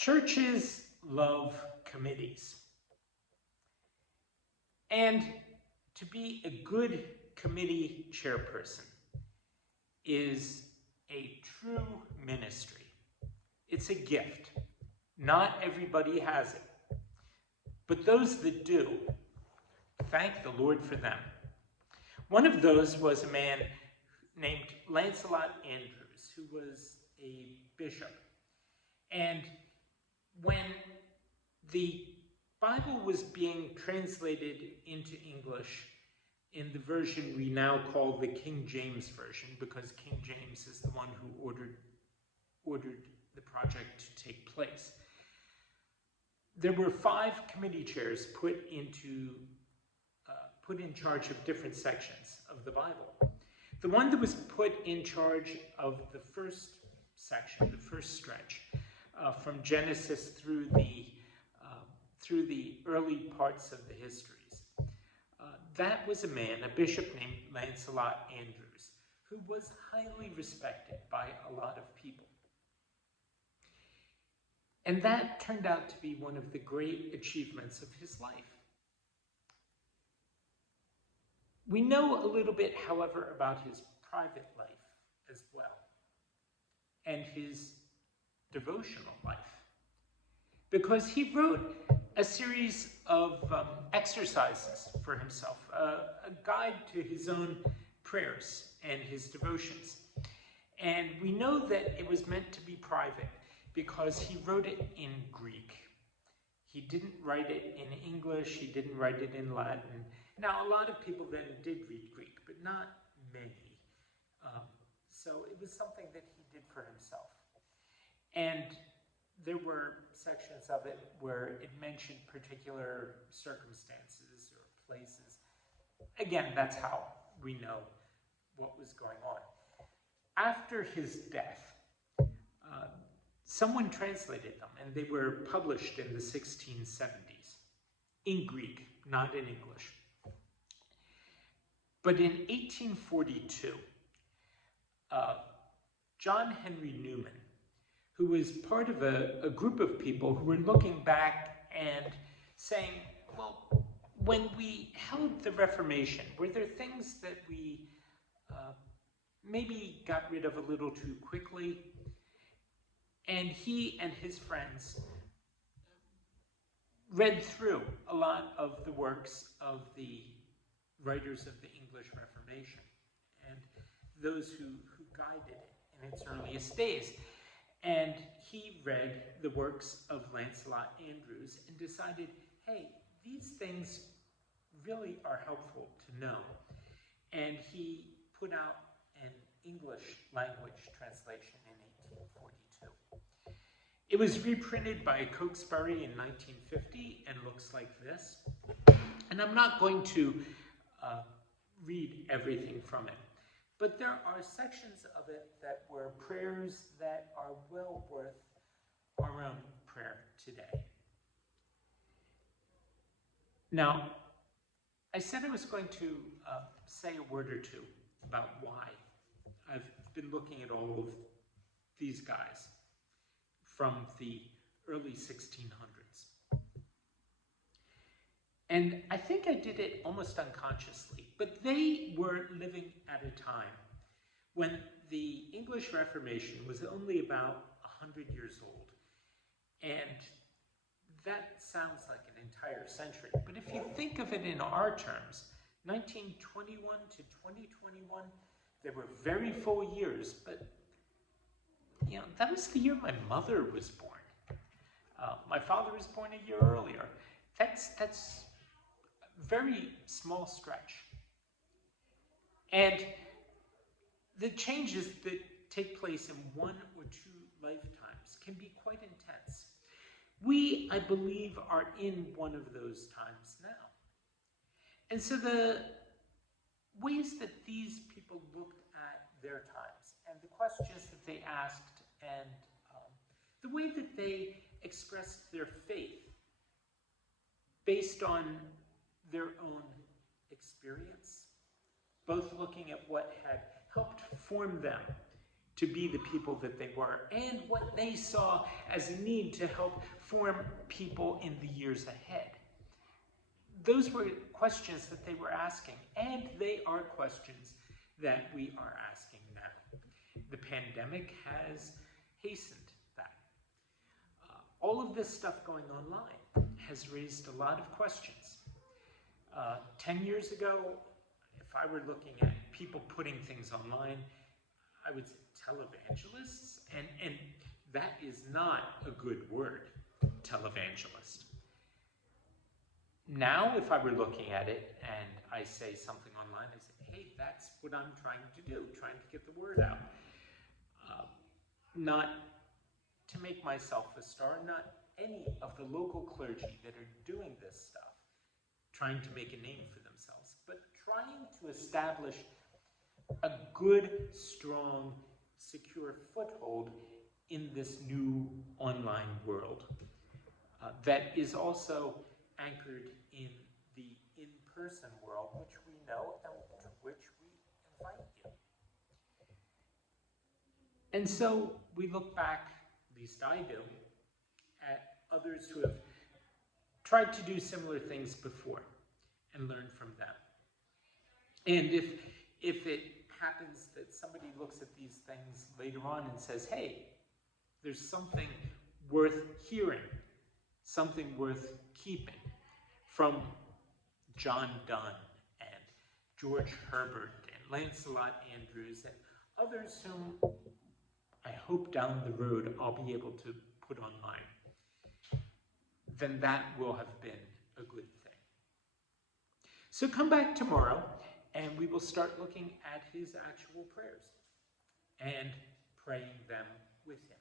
Churches love committees. And to be a good committee chairperson is a true ministry. It's a gift. Not everybody has it. But those that do, thank the Lord for them. One of those was a man named Lancelot Andrews, who was a bishop. And when the Bible was being translated into English in the version we now call the King James Version, because King James is the one who ordered the project to take place, there were 5 committee chairs put in charge of different sections of the Bible. The one that was put in charge of the first section, the first stretch, from Genesis through the early parts of the histories, that was a man, a bishop named Lancelot Andrews, who was highly respected by a lot of people. And that turned out to be one of the great achievements of his life. We know a little bit, however, about his private life as well, and his devotional life, because he wrote a series of exercises for himself, a guide to his own prayers and his devotions. And we know that it was meant to be private because he wrote it in Greek. He didn't write it in English, he didn't write it in Latin. Now, a lot of people then did read Greek, but not many. So it was something that he did for himself. And there were sections of it where it mentioned particular circumstances or places. Again, that's how we know what was going on. After his death, someone translated them, and they were published in the 1670s in Greek, not in English. But in 1842, John Henry Newman, who was part of a group of people who were looking back and saying, well, when we held the Reformation, were there things that we maybe got rid of a little too quickly? And he and his friends read through a lot of the works of the writers of the English Reformation and those who guided it in its earliest days. And he read the works of Lancelot Andrews and decided, hey, these things really are helpful to know. And he put out an English language translation in 1842. It was reprinted by Cokesbury in 1950 and looks like this. And I'm not going to read everything from it, but there are sections of it that were prayers that are well worth our own prayer today. Now, I said I was going to say a word or two about why I've been looking at all of these guys from the early 1600s. And I think I did it almost unconsciously, but they were living at a time when the English Reformation was only about 100 years old. And that sounds like an entire century. But if you think of it in our terms, 1921 to 2021, they were very full years, but that was the year my mother was born. My father was born a year earlier. That's a very small stretch. And the changes that take place in 1 or 2 lifetimes can be quite intense. We, I believe, are in one of those times now. And so the ways that these people looked at their times and the questions that they asked and the way that they expressed their faith based on their own experience, both looking at what had helped form them to be the people that they were, and what they saw as a need to help form people in the years ahead. Those were questions that they were asking, and they are questions that we are asking now. The pandemic has hastened that. All of this stuff going online has raised a lot of questions. 10 years ago, if I were looking at people putting things online, I would say televangelists, and that is not a good word, televangelist. Now, if I were looking at it and I say something online, I say, hey, that's what I'm trying to do, trying to get the word out. Not to make myself a star, not any of the local clergy that are doing this stuff, trying to make a name for themselves, but trying to establish a good, strong, secure foothold in this new online world that is also anchored in the in-person world, which we know and to which we invite you. And so we look back, at least I do, at others who have tried to do similar things before and learn from them. And if it happens that somebody looks at these things later on and says, hey, there's something worth hearing, something worth keeping from John Donne and George Herbert and Lancelot Andrews and others whom I hope down the road I'll be able to put online, then that will have been a good thing. So come back tomorrow and we will start looking at his actual prayers and praying them with him.